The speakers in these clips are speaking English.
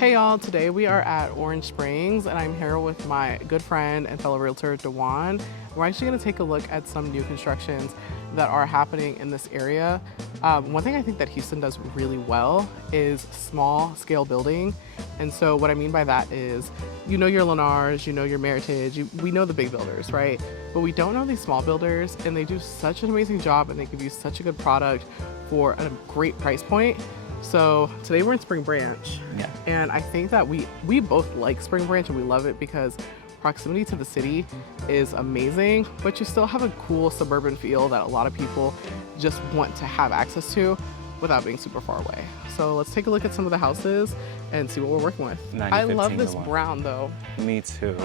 Hey y'all, today we are at Orange Springs and I'm here with my good friend and fellow realtor, Dewan. We're actually gonna take a look at some new constructions that are happening in this area. One thing I think that Houston does really well is small scale building. And so what I mean by that is, you know your Lennars, you know your Meritage, we know the big builders, right? But we don't know these small builders, and they do such an amazing job and they give you such a good product for a great price point. So today we're in Spring Branch, and I think that we both like Spring Branch and we love it because proximity to the city is amazing, but you still have a cool suburban feel that a lot of people just want to have access to without being super far away. So let's take a look at some of the houses and see what we're working with. I love this brown though. Me too.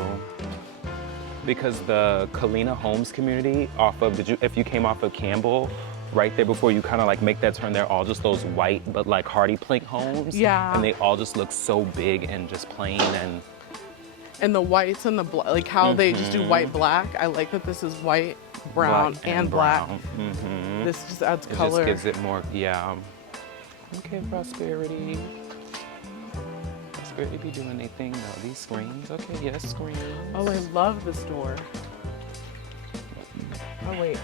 Because the Kalina Homes community if you came off of Campbell, right there before you kind of like make that turn, they're all just those white but like hardy plank homes. Yeah. And they all just look so big and just plain and the whites and the like how they just do white black. I like that this is white, brown, and black. This just adds color. It just gives it more, yeah. Okay, Prosperity. Prosperity be doing their thing though. These screens, okay, yes, screens. Oh, I love this door. Oh wait.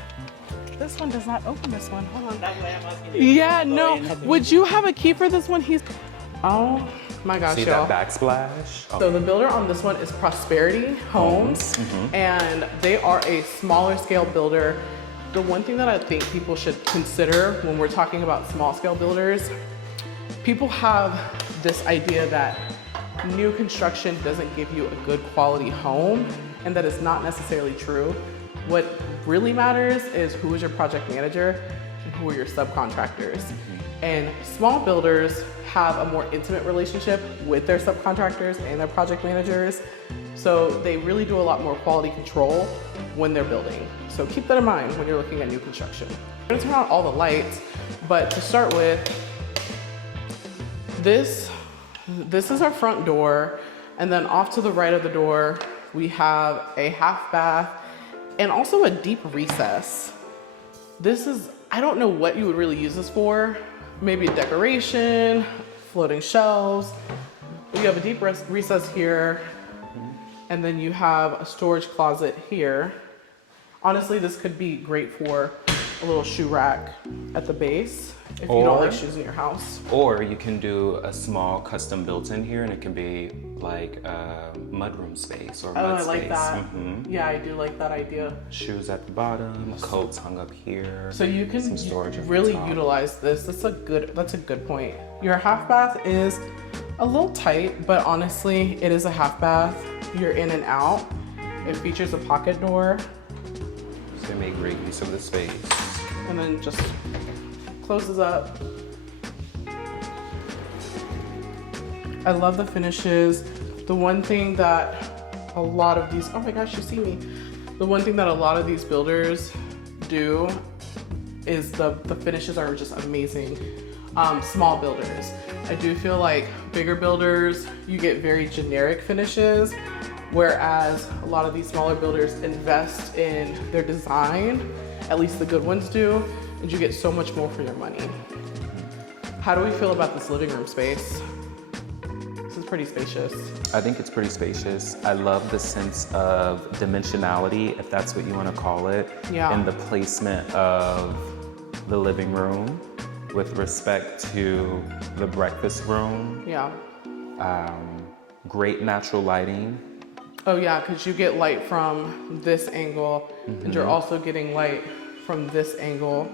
This one does not open this one. Hold on. Yeah, no. Would you have a key for this one? Oh my gosh, see y'all. That backsplash? Oh. So the builder on this one is Prosperity Homes, and they are a smaller scale builder. The one thing that I think people should consider when we're talking about small scale builders, people have this idea that new construction doesn't give you a good quality home, and that is not necessarily true. What really matters is who is your project manager and who are your subcontractors. And small builders have a more intimate relationship with their subcontractors and their project managers. So they really do a lot more quality control when they're building. So keep that in mind when you're looking at new construction. I'm gonna turn on all the lights, but to start with, this is our front door. And then off to the right of the door, we have a half bath and also a deep recess. I don't know what you would really use this for. Maybe a decoration, floating shelves. You have a deep recess here, and then you have a storage closet here. Honestly, this could be great for a little shoe rack at the base if you don't like shoes in your house. Or you can do a small custom built-in here, and it can be like a mudroom space or mud space. I like that. Yeah, I do like that idea. Shoes at the bottom, coats hung up here. So you can really utilize this. That's a good point. Your half bath is a little tight, but honestly, it is a half bath. You're in and out. It features a pocket door. So they make great use of the space. And then just closes up. I love the finishes. The one thing that a lot of these, oh my gosh, you see me. The one thing that a lot of these builders do is the finishes are just amazing. Small builders. I do feel like bigger builders, you get very generic finishes, whereas a lot of these smaller builders invest in their design, at least the good ones do, and you get so much more for your money. How do we feel about this living room space? This is pretty spacious. I think it's pretty spacious. I love the sense of dimensionality, if that's what you want to call it, in the placement of the living room with respect to the breakfast room. Yeah. Great natural lighting. Oh yeah, because you get light from this angle, and you're also getting light from this angle,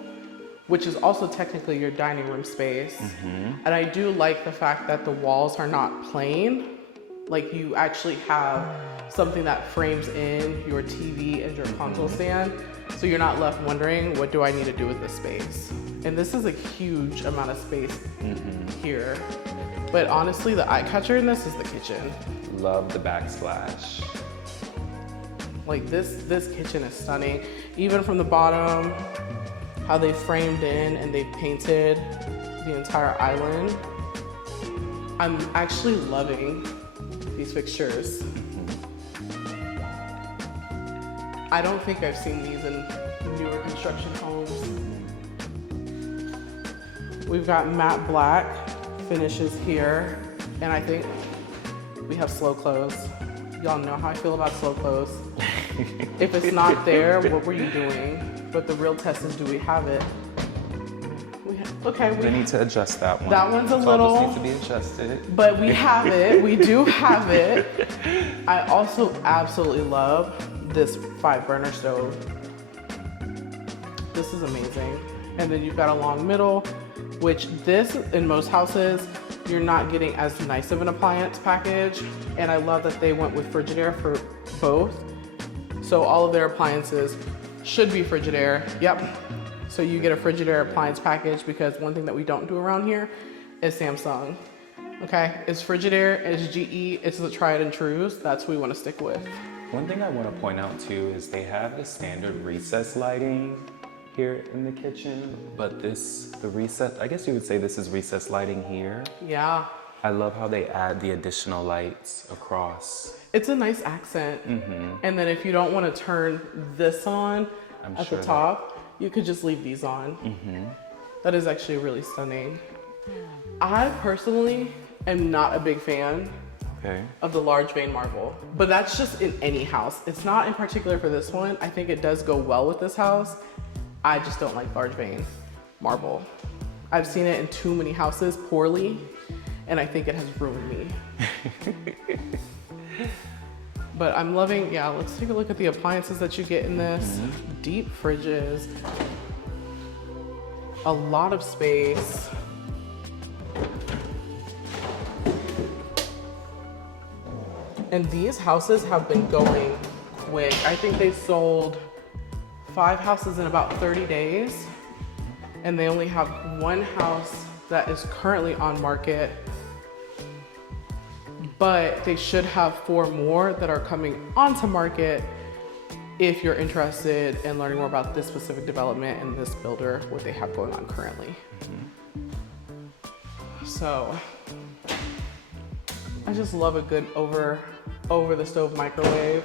which is also technically your dining room space. And I do like the fact that the walls are not plain. Like you actually have something that frames in your TV and your console stand, so you're not left wondering, what do I need to do with this space? And this is a huge amount of space here. But honestly, the eye catcher in this is the kitchen. Love the backsplash. Like this kitchen is stunning. Even from the bottom, how they framed in and they painted the entire island. I'm actually loving these fixtures. I don't think I've seen these in newer construction homes. We've got matte black finishes here. And I think we have slow close. Y'all know how I feel about slow close. If it's not there, what were you doing? But the real test is, do we have it? We need to adjust that one. That one's a little. Just needs to be adjusted. But we have it. We do have it. I also absolutely love this 5-burner stove. This is amazing. And then you've got a long middle, which this, in most houses, you're not getting as nice of an appliance package. And I love that they went with Frigidaire for both. So all of their appliances should be Frigidaire. Yep. So you get a Frigidaire appliance package, because one thing that we don't do around here is Samsung. Okay, it's Frigidaire, it's GE, it's the tried and trues. That's what we want to stick with. One thing I want to point out too is they have the standard recess lighting here in the kitchen, but the recess, I guess you would say this is recess lighting here. Yeah. I love how they add the additional lights across. It's a nice accent. And then if you don't want to turn this on at the top, you could just leave these on. That is actually really stunning. I personally am not a big fan of the large vein marble, but that's just in any house. It's not in particular for this one. I think it does go well with this house. I just don't like large vein marble. I've seen it in too many houses poorly, and I think it has ruined me. But I'm loving, yeah, let's take a look at the appliances that you get in this. Deep fridges, a lot of space. And these houses have been going quick. I think they sold 5 houses in about 30 days. And they only have 1 house that is currently on market, but they should have 4 more that are coming onto market if you're interested in learning more about this specific development and this builder, what they have going on currently. So I just love a good over the stove microwave.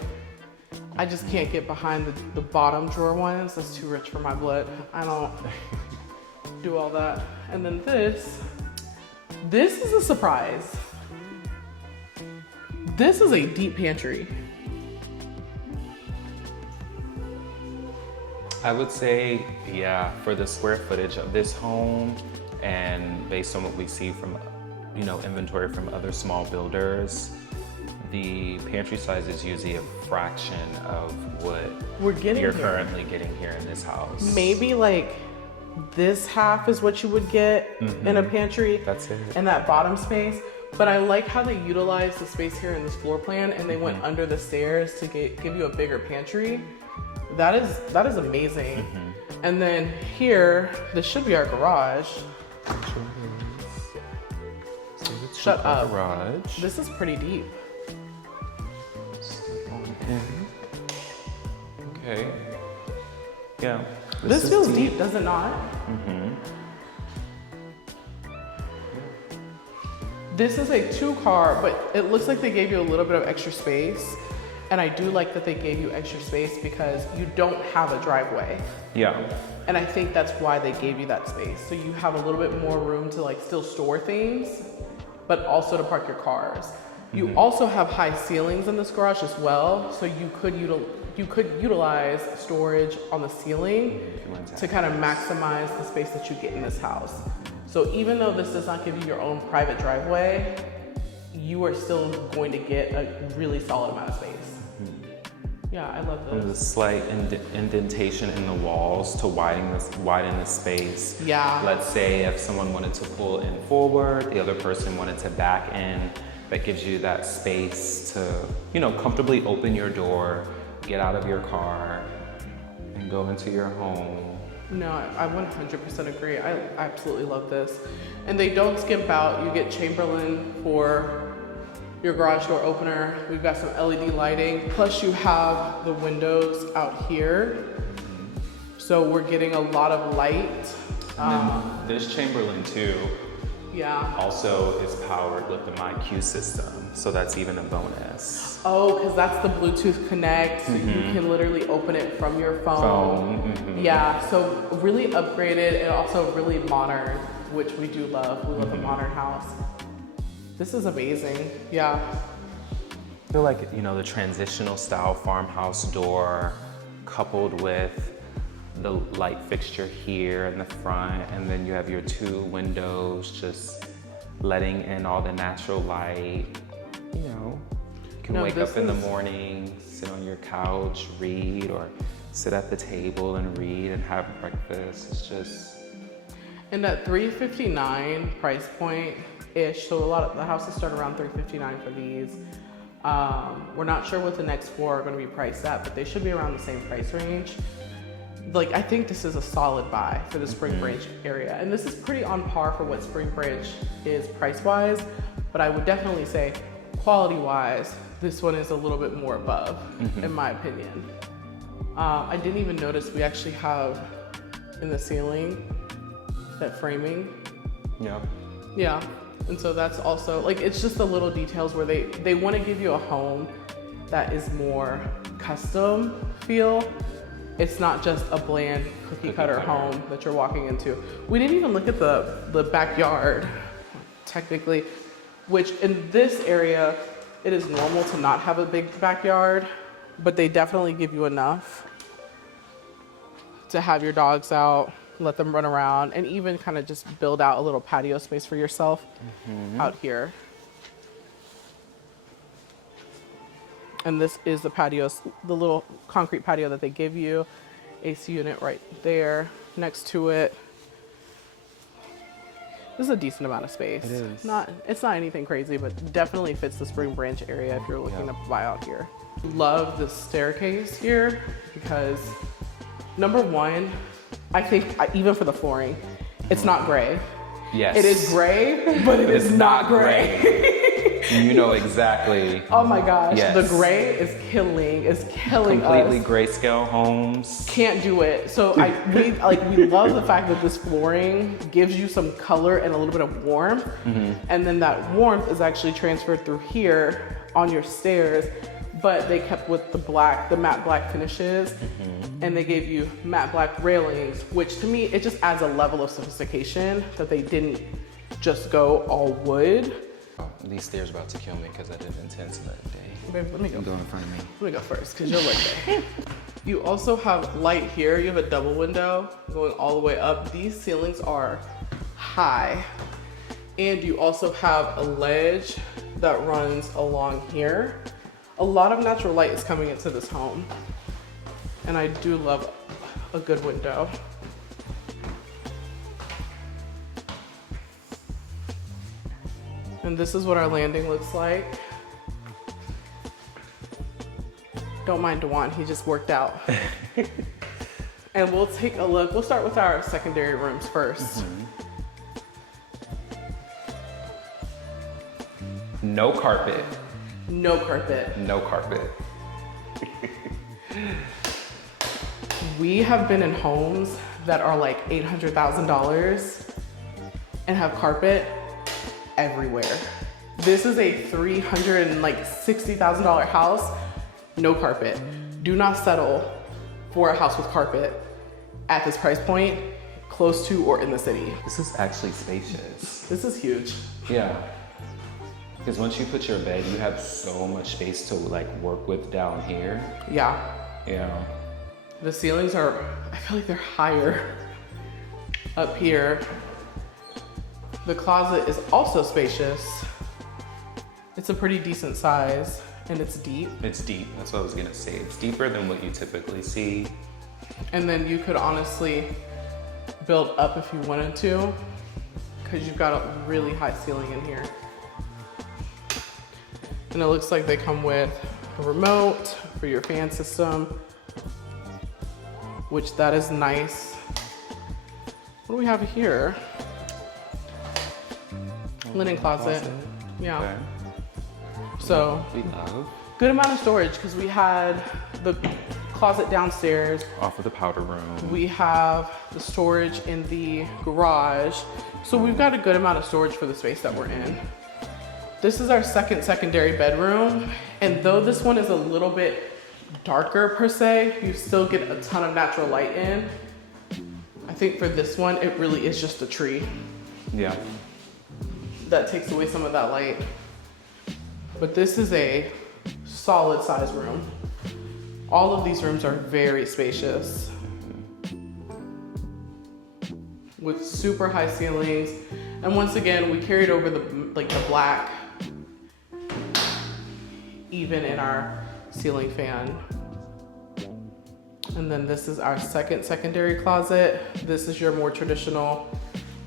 I just can't get behind the bottom drawer ones. That's too rich for my blood. I don't do all that. And then this is a surprise. This is a deep pantry. I would say, yeah, for the square footage of this home and based on what we see from, inventory from other small builders, the pantry size is usually a fraction of what you're currently getting here in this house. Maybe like this half is what you would get in a pantry. That's it. And that bottom space. But I like how they utilize the space here in this floor plan, and they went under the stairs to give you a bigger pantry. That is amazing. And then here, this should be our garage. Shut up. Garage. This is pretty deep. Okay. Yeah. This feels deep, does it not? This is a 2-car, but it looks like they gave you a little bit of extra space. And I do like that they gave you extra space because you don't have a driveway. Yeah. And I think that's why they gave you that space. So you have a little bit more room to like still store things, but also to park your cars. You also have high ceilings in this garage as well. So you could utilize storage on the ceiling to kind of maximize the space that you get in this house. So even though this does not give you your own private driveway, you are still going to get a really solid amount of space. Yeah, I love this. And the slight indentation in the walls to widen the space. Yeah. Let's say if someone wanted to pull in forward, the other person wanted to back in, that gives you that space to, comfortably open your door, get out of your car, and go into your home. No, I 100% agree. I absolutely love this. And they don't skimp out. You get Chamberlain for your garage door opener. We've got some LED lighting. Plus you have the windows out here. So we're getting a lot of light. This Chamberlain too. Yeah. Also is powered with the MyQ system. So that's even a bonus. Oh, because that's the Bluetooth connect. So you can literally open it from your phone. Yeah, so really upgraded and also really modern, which we do love. We love a modern house. This is amazing. Yeah. I feel like, you know, the transitional style farmhouse door coupled with the light fixture here in the front, and then you have your 2 windows just letting in all the natural light. You know, you can wake up in the morning, sit on your couch, read, or sit at the table and read and have breakfast. It's just... And at $359 price point-ish, so a lot of the houses start around $359 for these. We're not sure what the next 4 are gonna be priced at, but they should be around the same price range. Like, I think this is a solid buy for the Spring Branch area. And this is pretty on par for what Spring Branch is price-wise, but I would definitely say quality-wise, this one is a little bit more above, in my opinion. I didn't even notice we actually have in the ceiling that framing. Yeah. Yeah. And so that's also, like, it's just the little details where they want to give you a home that is more custom feel. It's not just a bland cookie cutter home that you're walking into. We didn't even look at the backyard, technically, which in this area, it is normal to not have a big backyard, but they definitely give you enough to have your dogs out, let them run around, and even kind of just build out a little patio space for yourself out here. And this is the patio, the little concrete patio that they give you. AC unit right there next to it. This is a decent amount of space. It is. It's not anything crazy, but definitely fits the Spring Branch area if you're looking to buy out here. Love the staircase here because, number one, I think even for the flooring, it's not gray. Yes. It is gray, but it is not gray. You know exactly. Oh my gosh, yes. The gray is killing Completely us. grayscale homes. Can't do it. So we love the fact that this flooring gives you some color and a little bit of warmth. And then that warmth is actually transferred through here on your stairs, but they kept with the matte black finishes, and they gave you matte black railings, which to me, it just adds a level of sophistication that they didn't just go all wood. Oh, these stairs are about to kill me because I did intense that day. Babe, let me go. Go in front of me. Let me go first, because you'll look there. You also have light here. You have a double window going all the way up. These ceilings are high. And you also have a ledge that runs along here. A lot of natural light is coming into this home. And I do love a good window. And this is what our landing looks like. Don't mind Dewan, he just worked out. And we'll take a look. We'll start with our secondary rooms first. No carpet. No carpet. No carpet. We have been in homes that are like $800,000 and have carpet everywhere. This is a $360,000 house, no carpet. Do not settle for a house with carpet at this price point, close to or in the city. This is actually spacious. This is huge. Yeah. Because once you put your bed, you have so much space to like work with down here. Yeah. Yeah. The ceilings are, I feel like they're higher up here. The closet is also spacious. It's a pretty decent size and it's deep. It's deep, that's what I was gonna say. It's deeper than what you typically see. And then you could honestly build up if you wanted to, because you've got a really high ceiling in here. And it looks like they come with a remote for your fan system, which that is nice. What do we have here? Linen closet. Yeah. Okay. So We love. good amount of storage because we had the closet downstairs. Off of the powder room. We have the storage in the garage. So we've got a good amount of storage for the space that we're in. This is our secondary bedroom. And though this one is a little bit darker per se, you still get a ton of natural light in. I think for this one, it really is just a tree. Yeah. that takes away some of that light. But this is a solid size room. All of these rooms are very spacious with super high ceilings. And once again, we carried over the black even in our ceiling fan. And then this is our secondary closet. This is your more traditional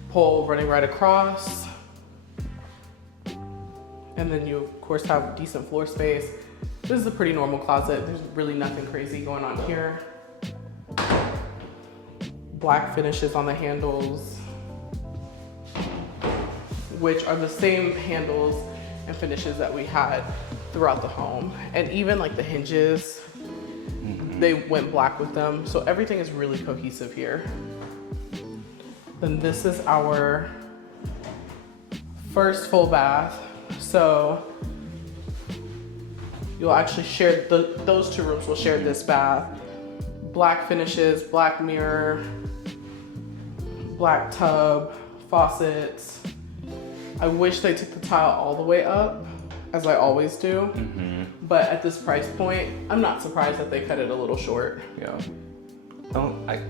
pole running right across. And then you of course have decent floor space. This is a pretty normal closet. There's really nothing crazy going on here. Black finishes on the handles, which are the same handles and finishes that we had throughout the home. And even like the hinges, they went black with them. So everything is really cohesive here. Then this is our first full bath. So you'll actually share, those two rooms will share this bath. Black finishes, black mirror, black tub, faucets. I wish they took the tile all the way up, as I always do. But at this price point, I'm not surprised that they cut it a little short. Yeah.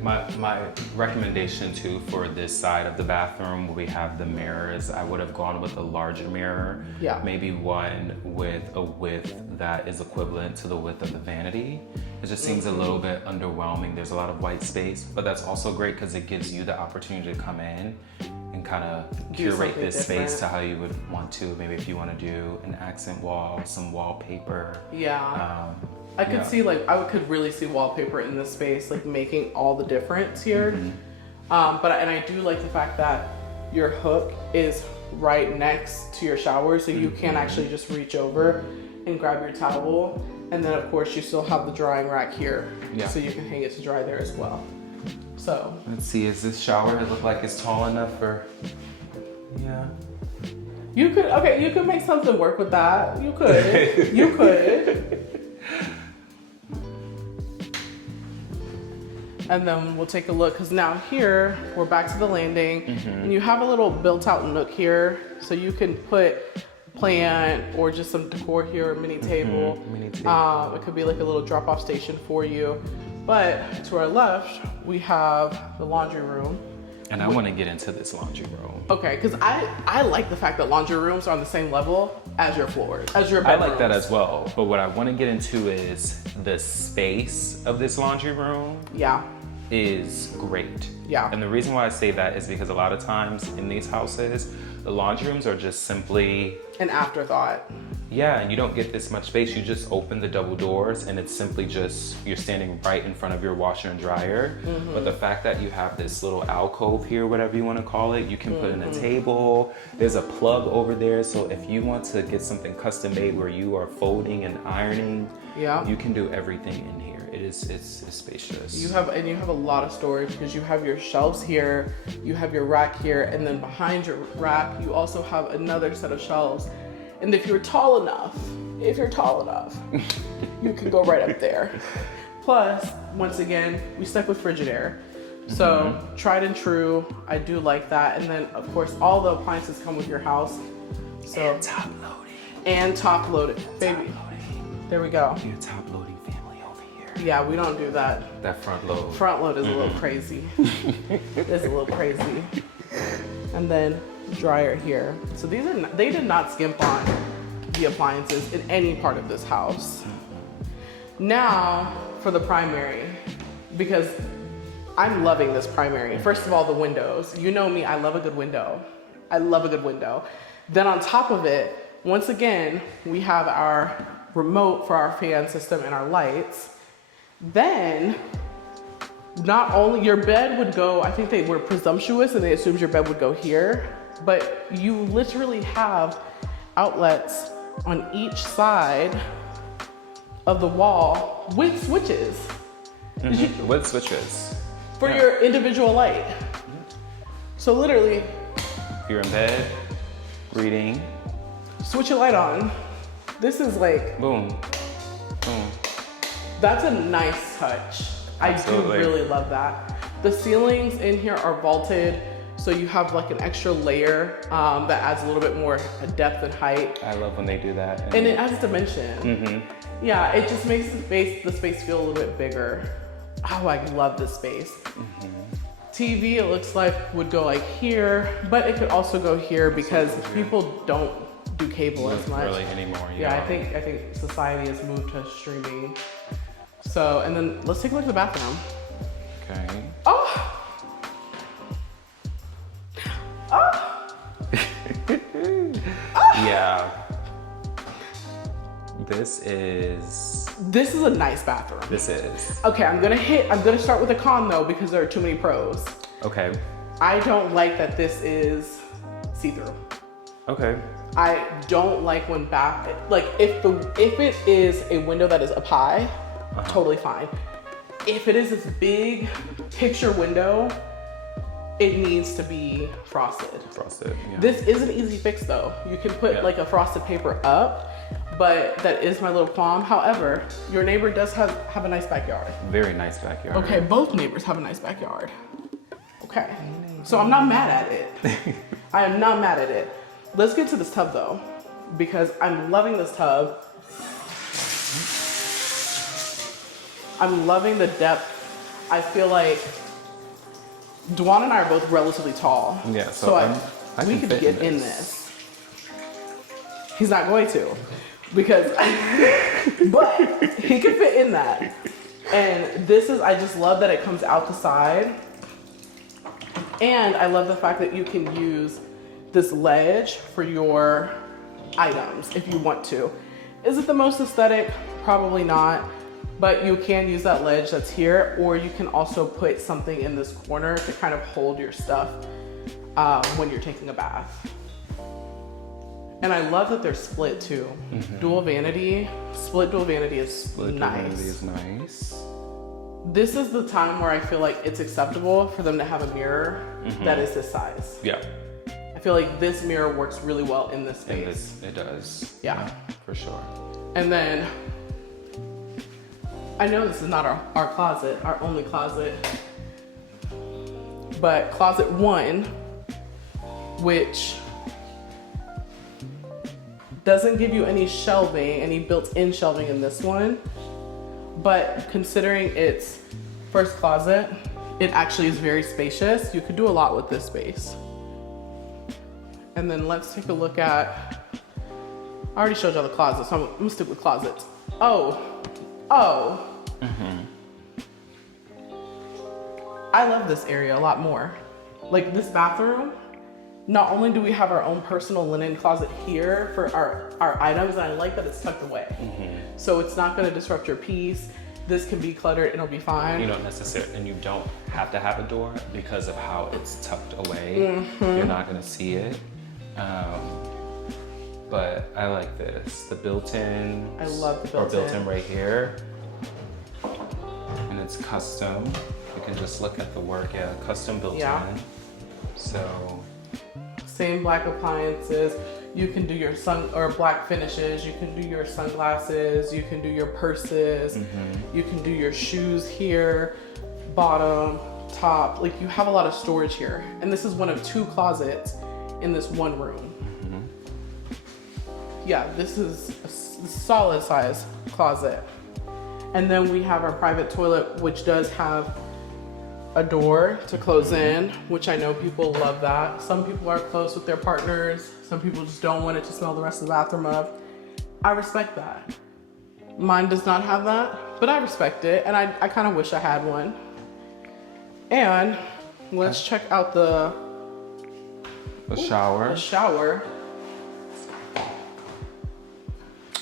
My recommendation too for this side of the bathroom where we have the mirrors, I would have gone with a larger mirror. Yeah. Maybe one with a width that is equivalent to the width of the vanity. It just seems a little bit underwhelming. There's a lot of white space, but that's also great because it gives you the opportunity to come in and kind of curate this space to how you would want to. Maybe if you want to do an accent wall, some wallpaper. Yeah. I could see I could really see wallpaper in this space, like making all the difference here. And I do like the fact that your hook is right next to your shower, so you can actually just reach over and grab your towel. And then of course you still have the drying rack here, so you can hang it to dry there as well. So let's see, is this shower look like it's tall enough for? Yeah. You could make something work with that. You could. You could. And then we'll take a look, because now here, we're back to the landing, and you have a little built-out nook here, so you can put plant or just some decor here, a mini table. It could be like a little drop-off station for you. But to our left, we have the laundry room. And I want to get into this laundry room. Okay, because I like the fact that laundry rooms are on the same level as your floors, as your bedrooms. I like that as well, but what I want to get into is the space of this laundry room. Yeah. Is great. Yeah. And the reason why I say that is because a lot of times in these houses, the laundry rooms are just simply an afterthought. Yeah, and you don't get this much space. You just open the double doors and it's simply just, you're standing right in front of your washer and dryer. But the fact that you have this little alcove here, whatever you want to call it, you can put in a table. There's a plug over there. So if you want to get something custom made where you are folding and ironing, you can do everything in here. It's spacious. You have a lot of storage because you have your shelves here, you have your rack here, and then behind your rack, you also have another set of shelves. And if you're tall enough, you can go right up there. Plus, once again, we stuck with Frigidaire. So tried and true, I do like that. And then of course, all the appliances come with your house. So and top loading. And top loaded, baby. There we go. You're a top loading family over here. Yeah, we don't do that. That front load. Front load is a little crazy. It's a little crazy. And then dryer here. So they did not skimp on the appliances in any part of this house. Now for the primary, because I'm loving this primary. First of all, the windows. You know me, I love a good window. I love a good window. Then on top of it, once again, we have our remote for our fan system and our lights. Then, not only your bed would go, I think they were presumptuous and they assumed your bed would go here, but you literally have outlets on each side of the wall with switches. With switches. For your individual light. So literally. If you're in bed, reading. Switch your light on. This is like. Boom, boom. That's a nice touch. Absolutely. I do really love that. The ceilings in here are vaulted, So you have like an extra layer that adds a little bit more depth and height. I love when they do that. And it adds dimension. Yeah, it just makes the space feel a little bit bigger. Oh, I love this space. TV, it looks like would go like here, but it could also go here because people don't do cable as much really anymore. Yeah, I think society has moved to streaming. So, and then let's take a look at the bathroom. Okay. Oh! Yeah. This is a nice bathroom. This is. Okay, I'm gonna start with a con though because there are too many pros. Okay. I don't like that this is see-through. Okay. I don't like when if it is a window that is up high, totally fine. If it is this big picture window, it needs to be frosted. Frosted, yeah. This is an easy fix though. You can put like a frosted paper up, but that is my little qualm. However, your neighbor does have a nice backyard. Very nice backyard. Okay, both neighbors have a nice backyard. Okay, so I'm not mad at it. I am not mad at it. Let's get to this tub though, because I'm loving this tub. I'm loving the depth. I feel like Dwan and I are both relatively tall. Yeah, so we could get in this. He's not going to, because, but he could fit in that. And I just love that it comes out the side. And I love the fact that you can use this ledge for your items if you want to. Is it the most aesthetic? Probably not. But you can use that ledge that's here, or you can also put something in this corner to kind of hold your stuff when you're taking a bath. And I love that they're split too. Dual vanity, split dual vanity is nice. Dual vanity is nice. This is the time where I feel like it's acceptable for them to have a mirror that is this size. Yeah. I feel like this mirror works really well in this space. It does. Yeah. For sure. And then, I know this is not our closet, our only closet, but closet 1, which doesn't give you any shelving, any built-in shelving in this one, but considering it's first closet, it actually is very spacious. You could do a lot with this space. And then let's take a look at, I already showed y'all the closet, so I'm gonna stick with closets. I love this area a lot more. Like this bathroom, not only do we have our own personal linen closet here for our items, and I like that it's tucked away. So it's not gonna disrupt your peace. This can be cluttered, it'll be fine. You don't necessarily, and you don't have to have a door because of how it's tucked away. You're not gonna see it. But I like this. The built-in. I love the built-in. Or built-in right here. And it's custom. You can just look at the work, custom built-in. Yeah. So. Same black appliances. You can do your black finishes. You can do your sunglasses. You can do your purses. You can do your shoes here, bottom, top. Like you have a lot of storage here. And this is one of 2 closets in this one room. Yeah, this is a solid size closet. And then we have our private toilet, which does have a door to close in, which I know people love that. Some people are close with their partners. Some people just don't want it to smell the rest of the bathroom up. I respect that. Mine does not have that, but I respect it. And I kind of wish I had one. And let's check out the shower. The shower.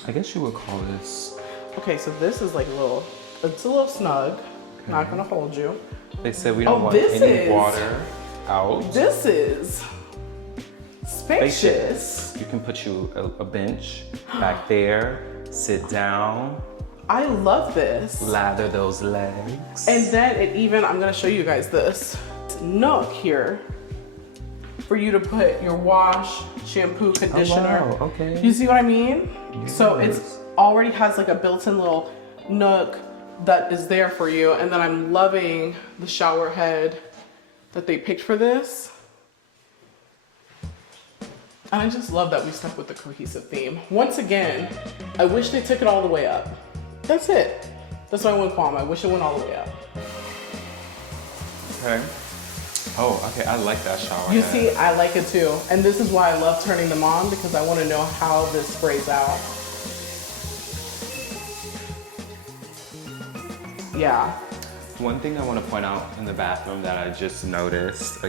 I guess you would call this. Okay, so this is like it's a little snug. Okay. Not gonna hold you. They said we don't want any water out. This is spacious. You can put you a bench back there, sit down. I love this. Lather those legs. And then I'm gonna show you guys this nook here for you to put your wash, shampoo, conditioner. Oh, wow. Okay. You see what I mean? Yes. So it already has like a built-in little nook that is there for you. And then I'm loving the shower head that they picked for this. And I just love that we stuck with the cohesive theme. Once again, I wish they took it all the way up. That's it. That's my one qualm. I wish it went all the way up. Okay. Oh, okay, I like that shower You head. see, I like it too. And this is why I love turning them on, because I want to know how this sprays out. Yeah. One thing I want to point out in the bathroom that I just noticed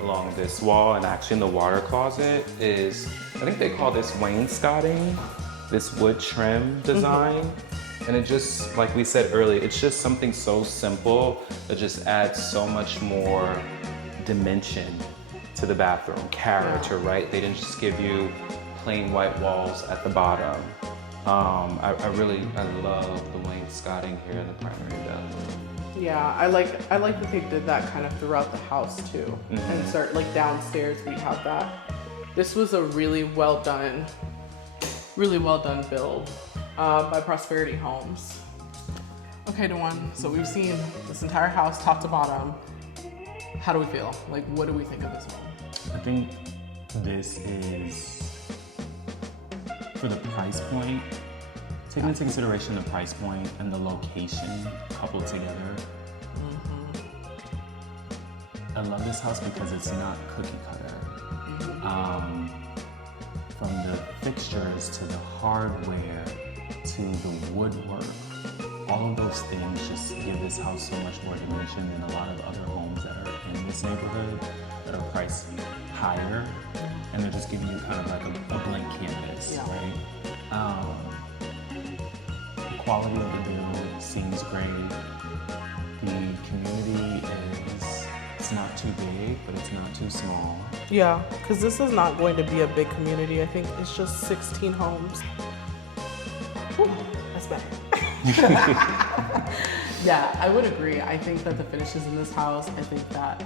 along this wall and actually in the water closet is, I think they call this wainscoting, this wood trim design. And it just, like we said earlier, it's just something so simple that just adds so much more dimension to the bathroom, character, right? They didn't just give you plain white walls at the bottom. I love the wainscoting here in the primary bathroom. Yeah, I like that they did that kind of throughout the house too. And start like downstairs we have that. This was a really well done build by Prosperity Homes. Okay, Dewan, so we've seen this entire house top to bottom. How do we feel? Like, what do we think of this home? I think this is, for the price point, taking into consideration the price point and the location coupled together. I love this house because it's not cookie cutter. From the fixtures to the hardware to the woodwork, all of those things just give this house so much more dimension than a lot of other homes that are in this neighborhood that are priced higher, and they're just giving you kind of like a blank canvas, right? The quality of the build seems great. The community it's not too big, but it's not too small. Yeah, because this is not going to be a big community. I think it's just 16 homes. Whew, that's bad. Yeah, I would agree. I think that the finishes in this house, I think that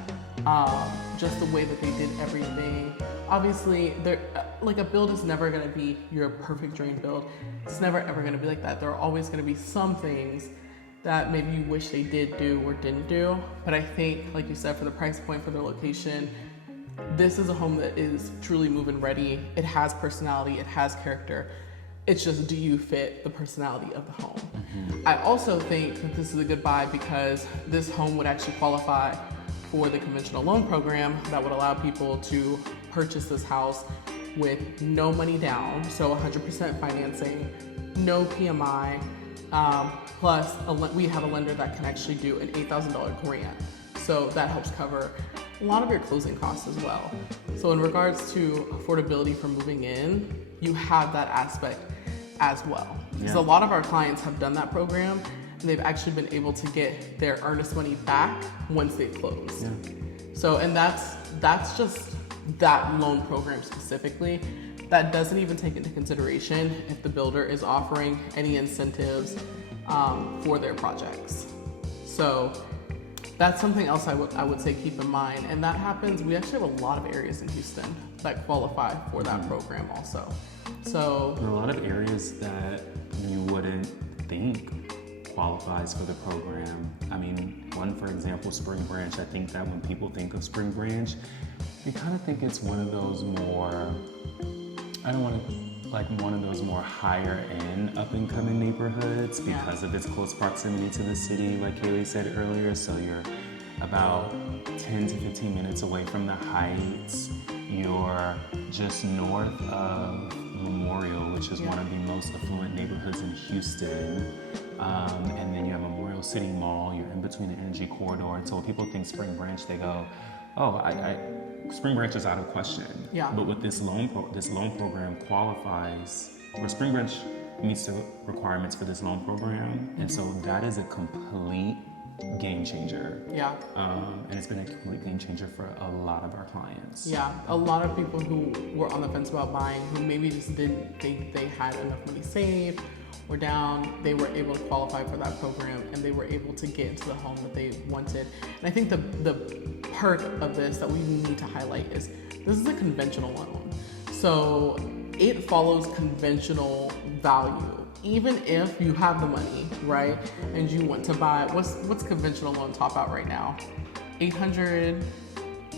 just the way that they did everything. Obviously, like a build is never gonna be your perfect dream build. It's never ever gonna be like that. There are always gonna be some things that maybe you wish they did do or didn't do. But I think, like you said, for the price point, for their location, this is a home that is truly move-in ready. It has personality, it has character. It's just, do you fit the personality of the home? I also think that this is a good buy because this home would actually qualify for the conventional loan program that would allow people to purchase this house with no money down, so 100% financing, no PMI, plus we have a lender that can actually do an $8,000 grant. So that helps cover a lot of your closing costs as well. So in regards to affordability for moving in, you have that aspect as well. Because a lot of our clients have done that program and they've actually been able to get their earnest money back once they close. So, and that's just that loan program specifically. That doesn't even take into consideration if the builder is offering any incentives for their projects. So that's something else I would say keep in mind. And that happens, we actually have a lot of areas in Houston that qualify for that program also. So there are a lot of areas that you wouldn't think qualifies for the program. I mean, one, for example, Spring Branch. I think that when people think of Spring Branch, you kind of think it's one of those more, one of those more higher end up and coming neighborhoods because of its close proximity to the city, like Kaylee said earlier. So you're about 10 to 15 minutes away from the Heights. You're just north of Memorial, which is one of the most affluent neighborhoods in Houston. And then you have Memorial City Mall. You're in between the Energy Corridor. And so when people think Spring Branch, they go, oh, Spring Branch is out of question. But with this loan program qualifies, or Spring Branch meets the requirements for this loan program. And so that is a complete game changer. And it's been a complete game changer for a lot of our clients. A lot of people who were on the fence about buying, who maybe just didn't think they had enough money saved or down, they were able to qualify for that program and they were able to get into the home that they wanted. And I think the perk of this that we need to highlight is this is a conventional loan. So it follows conventional value. Even if you have the money, right, and you want to buy, what's conventional loan top out right now? 800,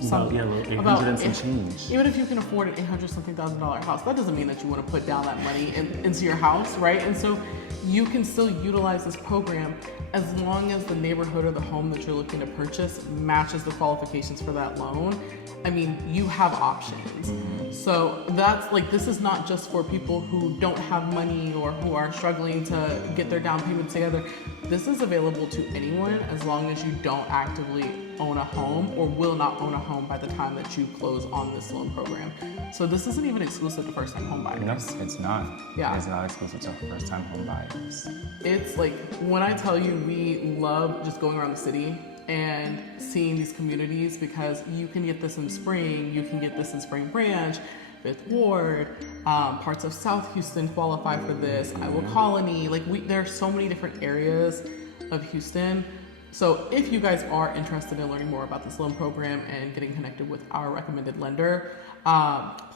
About 800 and some change. Even if you can afford an $800,000 house, that doesn't mean that you want to put down that money into your house, right? And so you can still utilize this program as long as the neighborhood or the home that you're looking to purchase matches the qualifications for that loan. I mean, you have options. So that's like, this is not just for people who don't have money or who are struggling to get their down payments together. This is available to anyone as long as you don't actively own a home or will not own a home by the time that you close on this loan program. So this isn't even exclusive to first-time home buyers. No, it's not. Yeah. It's not exclusive to first-time home buyers. It's like, when I tell you we love just going around the city and seeing these communities, because you can get this in Spring, you can get this in Spring Branch, Fifth Ward, parts of South Houston qualify for this, Iowa Colony, like there are so many different areas of Houston. So if you guys are interested in learning more about this loan program and getting connected with our recommended lender,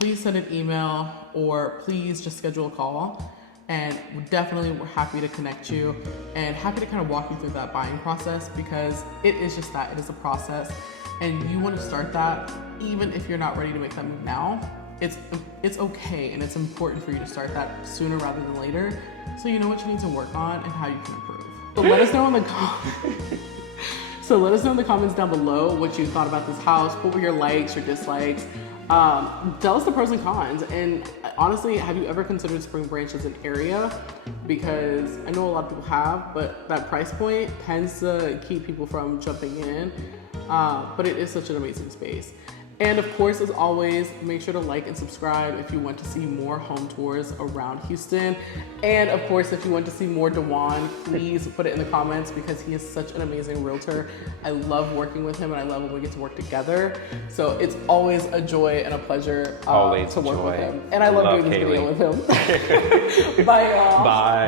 please send an email or please just schedule a call. And we're happy to connect you and happy to kind of walk you through that buying process, because it is just that, it is a process. And you want to start that even if you're not ready to make that move now. It's okay, and it's important for you to start that sooner rather than later, so you know what you need to work on and how you can improve. So let us know in the comments down below what you thought about this house. What were your likes, your dislikes? Tell us the pros and cons. And honestly, have you ever considered Spring Branch as an area? Because I know a lot of people have, but that price point tends to keep people from jumping in. But it is such an amazing space. And of course, as always, make sure to like and subscribe if you want to see more home tours around Houston. And of course, if you want to see more Dewan, please put it in the comments, because he is such an amazing realtor. I love working with him, and I love when we get to work together. So it's always a joy and a pleasure to work with him. And I love doing this video with him. Bye, y'all. Bye.